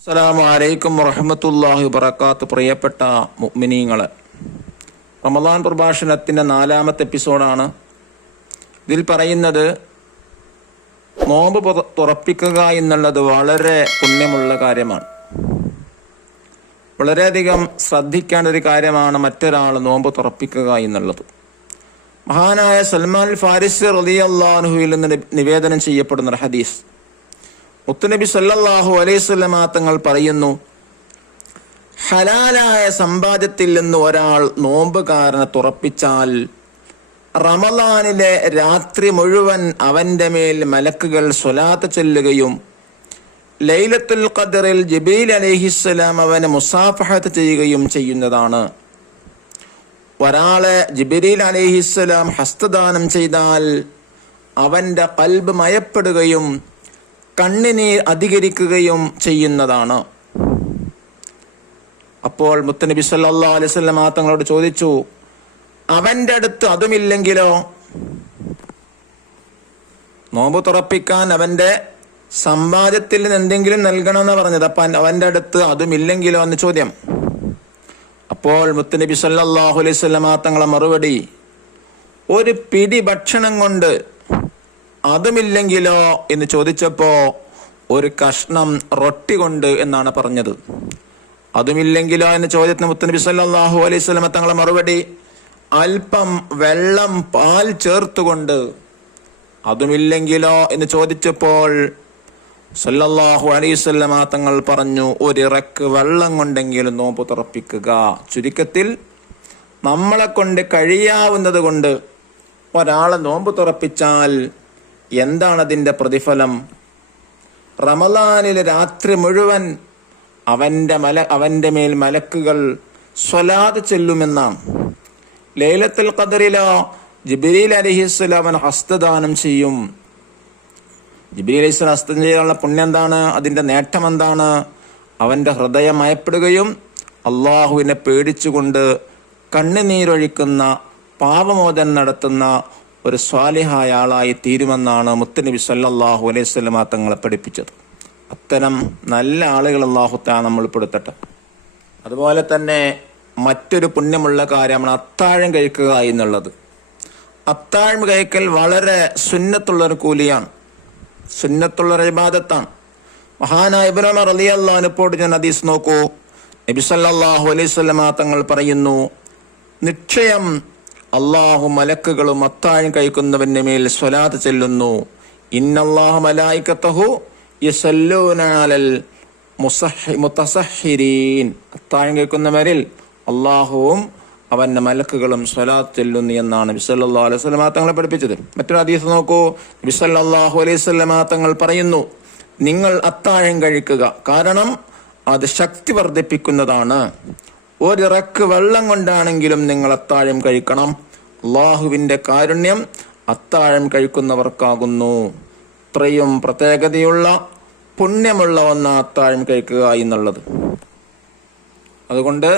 അസ്സലാമു അലൈക്കും വറഹ്മത്തുള്ളാഹി വബറകാത്ത്. പ്രിയപ്പെട്ട മുഅ്മിനീങ്ങളെ, റമദാൻ പ്രഭാഷണത്തിൻ്റെ 4ാമത്തെ എപ്പിസോഡാണ്. ഇതിൽ പറയുന്നത് നോമ്പ് തുറപ്പിക്കുക എന്നുള്ളത് വളരെ പുണ്യമുള്ള കാര്യമാണ്. വളരെയധികം ശ്രദ്ധിക്കേണ്ട ഒരു കാര്യമാണ് മറ്റൊരാൾ നോമ്പ് തുറപ്പിക്കുക എന്നുള്ളത്. മഹാനായ സൽമാൻ ഫാരിസി റളിയല്ലാഹു അൻഹുവിൽ നിന്ന് നിവേദനം ചെയ്യപ്പെടുന്ന ഒരു ഹദീസ്, മുത്തുനബി സല്ലല്ലാഹു അലൈഹി വസല്ലം തങ്ങൾ പറയുന്നു, ഹലാലായ സമ്പാദ്യത്തിൽ നിന്ന് ഒരാൾ നോമ്പുകാരനെ തുറപ്പിച്ചാൽ റമളാനിലെ രാത്രി മുഴുവൻ അവന്റെ മേൽ മലക്കുകൾ സ്വലാത്ത് ചൊല്ലുകയും ലൈലത്തുൽ ഖദറിൽ ജിബ്രീൽ അലൈഹിസ്സലാം അവനെ മുസാഫഹത്ത് ചെയ്യുകയും ചെയ്യുന്നതാണ്. ഒരാളെ ജിബ്രീൽ അലൈഹിസ്സലാം ഹസ്തദാനം ചെയ്താൽ അവന്റെ ഖൽബ് മയപ്പെടുകയും കണ്ണിനീർ അധികരിക്കുകയും ചെയ്യുന്നതാണ്. അപ്പോൾ മുത്തുനബി സല്ലല്ലാഹു അലൈഹി വസല്ലം തങ്ങളോട് ചോദിച്ചു, അവന്റെ അടുത്ത് അതുമില്ലെങ്കിലോ? നോമ്പ് തുറപ്പിക്കാൻ അവന്റെ സമ്പാദ്യത്തിൽ നിന്ന് എന്തെങ്കിലും നൽകണമെന്ന് പറഞ്ഞത്, അപ്പം അവന്റെ അടുത്ത് അതുമില്ലെങ്കിലോ എന്ന് ചോദ്യം. അപ്പോൾ മുത്തുനബി സല്ലല്ലാഹു അലൈഹി വസല്ലം തങ്ങളെ മറുപടി, ഒരു പിടി ഭക്ഷണം കൊണ്ട് അതുമില്ലെങ്കിലോ എന്ന് ചോദിച്ചപ്പോ ഒരു കഷ്ണം റൊട്ടി കൊണ്ട് എന്നാണ് പറഞ്ഞത്. അതുമില്ലെങ്കിലോ എന്ന ചോദ്യത്തിന് മുത്തുനബി സല്ലല്ലാഹു അലൈഹി വസല്ലം തങ്ങളെ മറുപടി, അല്പം വെള്ളം പാൽ ചേർത്തുകൊണ്ട്. അതുമില്ലെങ്കിലോ എന്ന് ചോദിച്ചപ്പോൾ സല്ലല്ലാഹു അലൈഹി വസല്ലം തങ്ങൾ പറഞ്ഞു, ഒരിറക്ക് വെള്ളം കൊണ്ടെങ്കിലും നോമ്പ് തുറപ്പിക്കുക. ചുരുക്കത്തിൽ നമ്മളെ കൊണ്ട് കഴിയാവുന്നത് കൊണ്ട് ഒരാളെ നോമ്പ് തുറപ്പിച്ചാൽ എന്താണ് അതിൻ്റെ പ്രതിഫലം? റമളാനിലെ രാത്രി മുഴുവൻ അവന്റെ മേൽ മലക്കുകൾ സ്വലാത്ത് ചൊല്ലുമെന്നാണ്. ലൈലത്തുൽ ഖദറിലോ ജിബ്രീൽ അലൈഹിസ്സലാം ഹസ്തദാനം ചെയ്യും. ജിബ്രീൽ അലൈഹിസ്സലാം ഹസ്തം ചെയ്യാനുള്ള പുണ്യം എന്താണ്? അതിൻ്റെ നേട്ടം എന്താണ്? അവന്റെ ഹൃദയം മയപ്പെടുകയും അള്ളാഹുവിനെ പേടിച്ചുകൊണ്ട് കണ്ണുനീരൊഴിക്കുന്ന പാപമോചനം നടത്തുന്ന ഒരു സ്വാലിഹായ ആളായി തീരുമെന്നാണ് മുത്തുനബി സല്ലല്ലാഹു അലൈഹി വസല്ലം തങ്ങളെ പഠിപ്പിച്ചത്. അത്തരം നല്ല ആളുകൾ അല്ലാഹു തആല നമ്മൾ പെടുത്തട്ടെ. അതുപോലെ തന്നെ മറ്റൊരു പുണ്യമുള്ള കാര്യമാണ് അത്താഴം കഴിക്കുക എന്നുള്ളത്. അത്താഴം കഴിക്കൽ വളരെ സുന്നത്തുള്ളൊരു കൂലിയാണ്, സുന്നത്തുള്ളൊരു ഇബാദത്താണ്. മഹാനായ ഇബ്നു ഉമർ റളിയല്ലാഹു അൻഹു ഞാൻ ഹദീസ് നോക്കൂ. നബി സല്ലല്ലാഹു അലൈഹി വസല്ലം തങ്ങൾ പറയുന്നു, നിശ്ചയം അള്ളാഹു മലക്കുകളും അത്താഴം കഴിക്കുന്നവന്റെ മേൽ സ്വലാത്ത് ചെല്ലുന്നു. ഇന്നല്ലാഹ മലായികതഹു യസല്ലൂന അലൽ മുതസഹ്ഹിരീൻ. അത്താഴം കഴിക്കുന്നവരിൽ അള്ളാഹുവും അവന്റെ മലക്കുകളും സ്വലാത്ത് ചെല്ലുന്നു എന്നാണ് നബി സല്ലല്ലാഹു അലൈഹി വസല്ലം തങ്ങളെ പഠിപ്പിച്ചത്. മറ്റൊരു ഹദീസ് നോക്കൂ. നബി സല്ലല്ലാഹു അലൈഹി വസല്ലം തങ്ങൾ പറയുന്നു, നിങ്ങൾ അത്താഴം കഴിക്കുക, കാരണം അത് ശക്തി വർദ്ധിപ്പിക്കുന്നതാണ്. ഒരിറക്ക് വെള്ളം കൊണ്ടാണെങ്കിലും നിങ്ങൾ അത്താഴം കഴിക്കണം. അള്ളാഹുവിന്റെ കാരുണ്യം അത്താഴം കഴിക്കുന്നവർക്കാകുന്നു. ഇത്രയും പ്രത്യേകതയുള്ള പുണ്യമുള്ള ഒന്ന് അത്താഴം കഴിക്കുക എന്നുള്ളത്. അതുകൊണ്ട്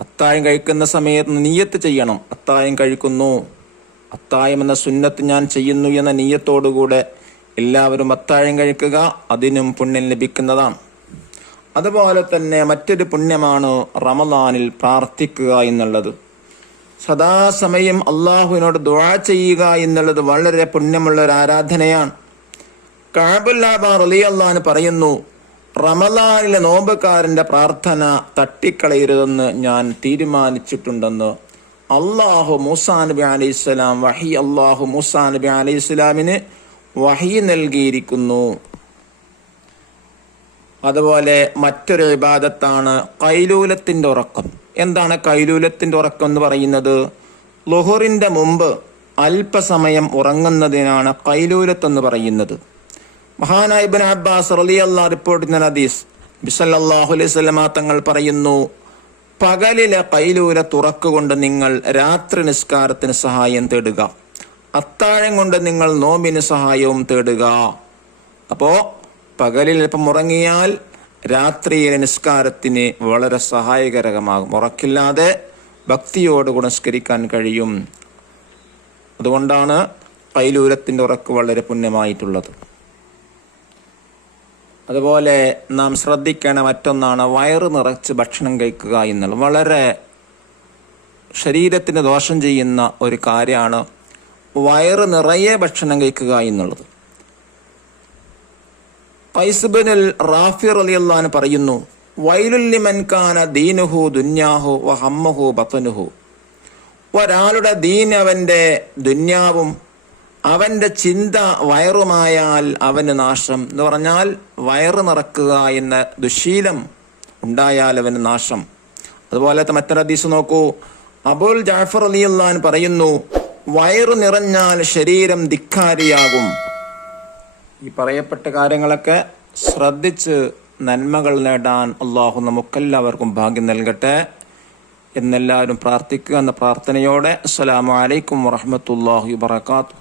അത്താഴം കഴിക്കുന്ന സമയത്ത് നിയ്യത്ത് ചെയ്യണം. അത്താഴം കഴിക്കുന്നു, അത്താഴം എന്ന സുന്നത്ത് ഞാൻ ചെയ്യുന്നു എന്ന നിയ്യത്തോടുകൂടെ എല്ലാവരും അത്താഴം കഴിക്കുക, അതിനും പുണ്യം ലഭിക്കുന്നതാണ്. അതുപോലെ തന്നെ മറ്റൊരു പുണ്യമാണ് റമളാനിൽ പ്രാർത്ഥിക്കുക എന്നുള്ളത്. സദാസമയം അള്ളാഹുവിനോട് ദുആ ചെയ്യുക എന്നുള്ളത് വളരെ പുണ്യമുള്ള ഒരു ആരാധനയാണ്. കഅബുൽ അഹ്ബാർ റളിയല്ലാഹു അൻഹു പറയുന്നു, റമളാനിലെ നോമ്പുകാരന്റെ പ്രാർത്ഥന തട്ടിക്കളയരുതെന്ന് ഞാൻ തീരുമാനിച്ചിട്ടുണ്ടെന്ന്. അള്ളാഹു മൂസാ നബി അലൈഹിസ്സലാം അള്ളാഹു മൂസാ നബി അലൈഹിസ്സലാമിന് വഹി നൽകിയിരിക്കുന്നു. അതുപോലെ മറ്റൊരു ഇബാദത്താണ് ഖൈലൂലത്തിന്റെ ഉറക്കം. എന്താണ് ഖൈലൂലത്തിന്റെ ഉറക്കം എന്ന് പറയുന്നത്? ളുഹറിന്റെ മുമ്പ് അല്പസമയം ഉറങ്ങുന്നതിനാണ് ഖൈലൂലത്ത് എന്ന് പറയുന്നത്. മഹാനായ ഇബ്നു അബ്ബാസ് റളിയല്ലാഹു റിപ്പോർട്ട് ചെയ്യുന്ന ഹദീസ്, നബി സല്ലല്ലാഹു അലൈഹി വസല്ലം തങ്ങൾ പറയുന്നു, പകലിലെ ഖൈലൂലത്ത് ഉറക്കുകൊണ്ട് നിങ്ങൾ രാത്രി നിസ്കാരത്തിന് സഹായം തേടുക, അത്താഴം കൊണ്ട് നിങ്ങൾ നോമ്പിന് സഹായവും തേടുക. അപ്പോ പകലിൽ ഇപ്പം ഉറങ്ങിയാൽ രാത്രിയിലെ നിസ്കാരത്തിന് വളരെ സഹായകരമാകും. ഉറക്കില്ലാതെ ഭക്തിയോടുകൂടെ നിസ്കരിക്കാൻ കഴിയും. അതുകൊണ്ടാണ് ഖൈലൂലത്തിന്റെ ഉറക്ക് വളരെ പുണ്യമായിട്ടുള്ളത്. അതുപോലെ നാം ശ്രദ്ധിക്കേണ്ട മറ്റൊന്നാണ് വയറ് നിറച്ച് ഭക്ഷണം കഴിക്കുക എന്നുള്ളത്. വളരെ ശരീരത്തിന് ദോഷം ചെയ്യുന്ന ഒരു കാര്യമാണ് വയറ് നിറയെ ഭക്ഷണം കഴിക്കുക എന്നുള്ളത്. ഖൈസ് ബിനുൽ റാഫി റളിയല്ലാഹു അൻഹു പറയുന്നു, വൈലുൽ ലിമൻ കാന ദീനുഹു ദുന്യാഹു വഹമ്മഹു ബത്നുഹു. ഒരാളുടെ ദീൻ അവന്റെ ദുന്യാവും അവന്റെ ചിന്ത വയറുമായാൽ അവന് നാശം. എന്ന് പറഞ്ഞാൽ വയറ് നിറക്കുക എന്ന ദുശീലം ഉണ്ടായാൽ അവന് നാശം. അതുപോലത്തെ മറ്റൊരു ഹദീസ് നോക്കൂ. അബൂൽ ജഅഫർ റളിയല്ലാഹു അൻഹു പറയുന്നു, വയറു നിറഞ്ഞാൽ ശരീരം ധിക്കാരിയാകും. ഈ പറയപ്പെട്ട കാര്യങ്ങളൊക്കെ ശ്രദ്ധിച്ച് നന്മകൾ നേടാൻ അള്ളാഹു നമുക്കെല്ലാവർക്കും ഭാഗ്യം നൽകട്ടെ എന്നെല്ലാവരും പ്രാർത്ഥിക്കുക എന്ന പ്രാർത്ഥനയോടെ അസ്സലാമു അലൈക്കും വറഹ്മത്തുള്ളാഹി വബറകാതുഹു.